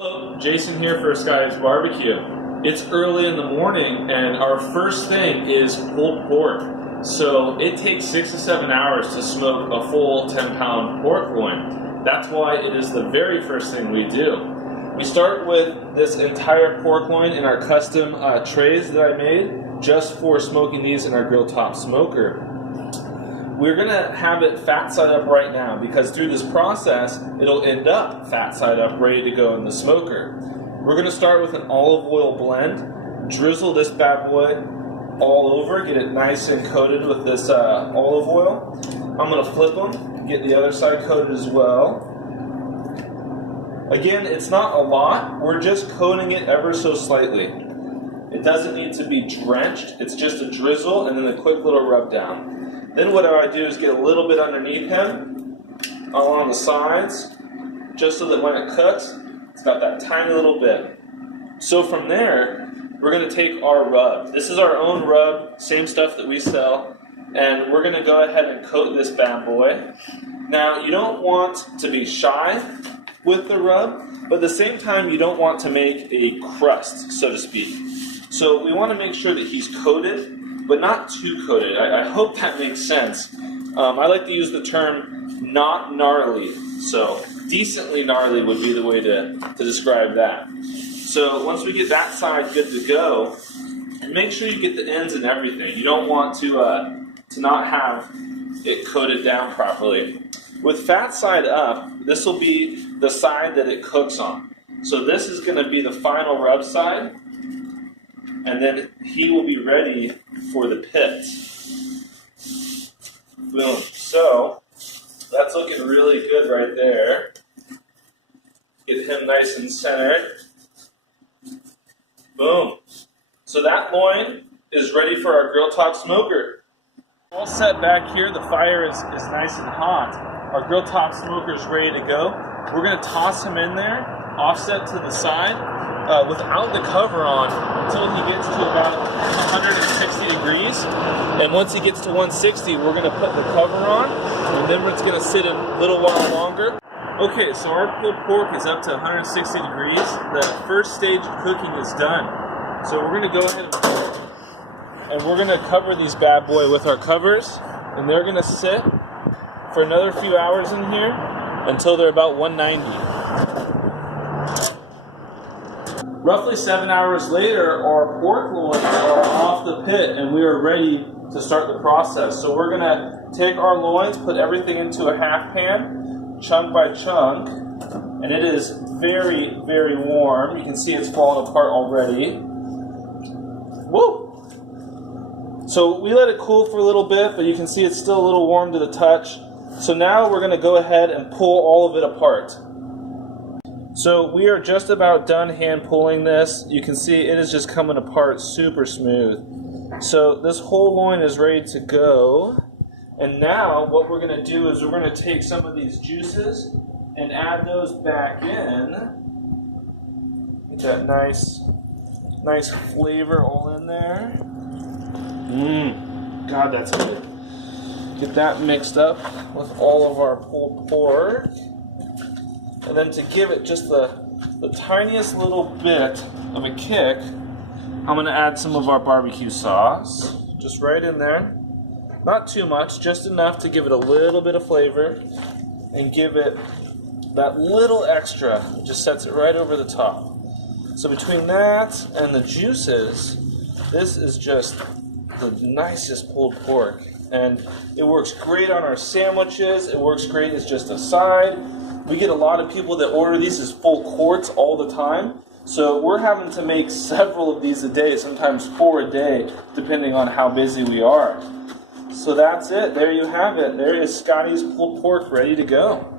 Hello, Jason here for Sky's Barbecue. It's early in the morning and our first thing is pulled pork. So it takes 6 to 7 hours to smoke a full 10-pound pork loin. That's why it is the very first thing we do. We start with this entire pork loin in our custom trays that I made just for smoking these in our grill top smoker. We're going to have it fat side up right now because through this process, it'll end up fat side up, ready to go in the smoker. We're going to start with an olive oil blend, drizzle this bad boy all over, get it nice and coated with this olive oil. I'm going to flip them, get the other side coated as well. Again, it's not a lot, we're just coating it ever so slightly. It doesn't need to be drenched, it's just a drizzle and then a quick little rub down. Then what I do is get a little bit underneath him, along the sides, just so that when it cooks, it's got that tiny little bit. So from there, we're going to take our rub. This is our own rub, same stuff that we sell, and we're going to go ahead and coat this bad boy. Now, you don't want to be shy with the rub, but at the same time, you don't want to make a crust, so to speak. So we want to make sure that he's coated, but not too coated. I hope that makes sense. I like to use the term not gnarly, so decently gnarly would be the way to describe that. So once we get that side good to go, make sure you get the ends and everything. You don't want to not have it coated down properly. With fat side up, this will be the side that it cooks on. So this is going to be the final rub side, and then he will be ready for the pit. Boom. So that's looking really good right there. Get him nice and centered. Boom. So that loin is ready for our grill top smoker. All set back here. The fire is nice and hot. Our grill top smoker is ready to go. We're going to toss him in there, offset to the side, without the cover on until he gets to about 160 degrees. And once he gets to 160, we're going to put the cover on, and then it's going to sit a little while longer. Okay, so our pulled pork is up to 160 degrees. The first stage of cooking is done. So we're going to go ahead and we're going to cover these bad boy with our covers, and they're going to sit for another few hours in here until they're about 190. Roughly 7 hours later, our pork loins are off the pit and we are ready to start the process. So we're going to take our loins, put everything into a half pan, chunk by chunk, and it is very, very warm. You can see it's falling apart already. Woo! So we let it cool for a little bit, but you can see it's still a little warm to the touch. So now we're going to go ahead and pull all of it apart. So we are just about done hand pulling this. You can see it is just coming apart super smooth. So this whole loin is ready to go. And now what we're going to do is we're going to take some of these juices and add those back in. Get that nice flavor all in there. God, that's good. Get that mixed up with all of our pulled pork. And then to give it just the tiniest little bit of a kick, I'm going to add some of our barbecue sauce. Just right in there. Not too much, just enough to give it a little bit of flavor and give it that little extra. It just sets it right over the top. So between that and the juices, this is just the nicest pulled pork. And it works great on our sandwiches. It works great as just a side. We get a lot of people that order these as full quarts all the time. So we're having to make several of these a day, sometimes 4 a day, depending on how busy we are. So that's it. There you have it. There is Scotty's pulled pork ready to go.